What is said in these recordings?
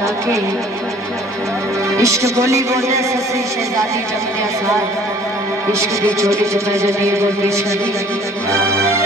बचा के इश्क गोली बोलने ससी शहजादी जमने सार इश्क दी चोरी च मैं जदी बोल इश्क दी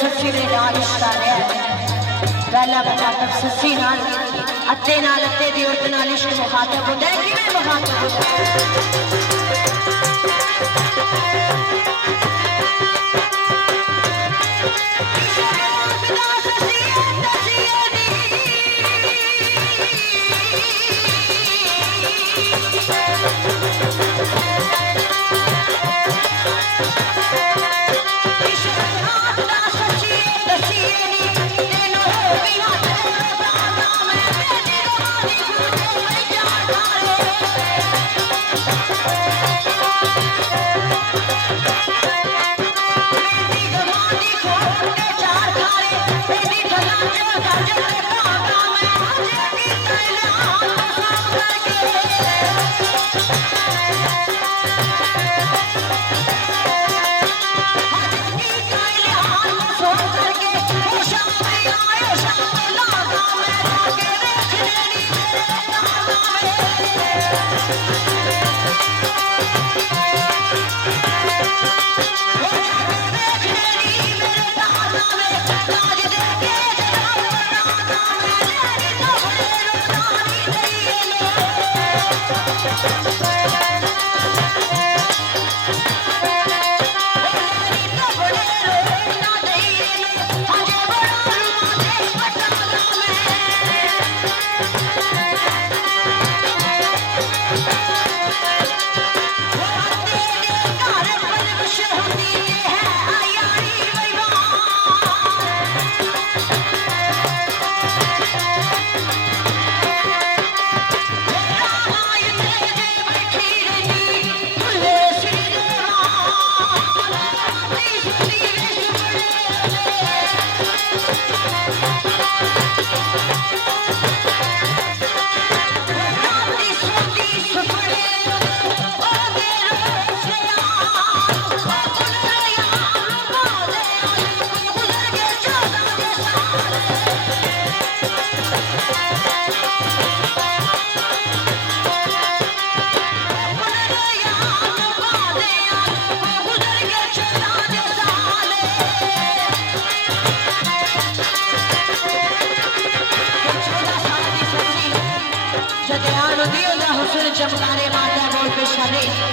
सच्ची ने नाल रिश्ता लिया पहला बच्चा तब सच्ची नाल अत्ते नाल अत्ते दी औरत नाल इश्क मुखातब होंदा है किवें मुखातब होंदा है चमकारे माता बोल पे शरे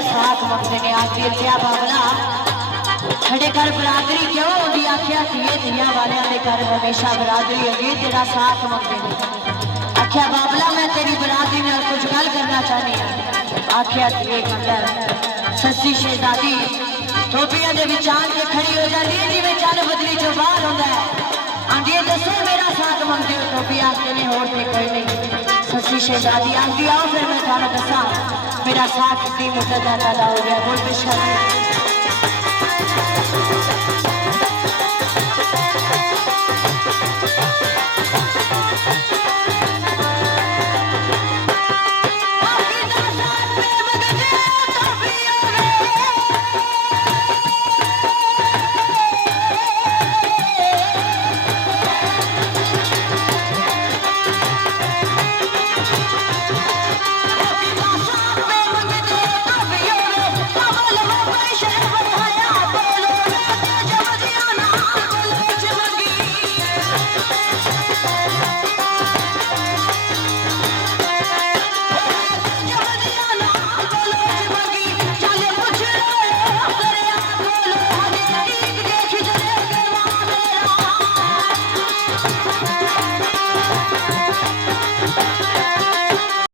साथ मंगते ने आखिर क्या बाबला खड़े कर बरादरी क्यों होती आख्या ये दिया वाले घर हमेशा बरादरी होगी तेरा साथ मंगते ने आख्या बाबला मैं तेरी बरादरी में कुछ गल करना चाहनी आख्या सस्सी शहजादी टोपियां दे विचार के खड़ी हो जाती है जिवें चल बदली चो बाहर होंदा है आंधी दसो मेरा साथ मंगते हो टोपी आखते ने होर ते कोई नहीं मसीह शहजादी आंदी आओ फिर मैं थानू दसा मेरा साथ दी मुद्दत अदा हो गया। बोल पेश कर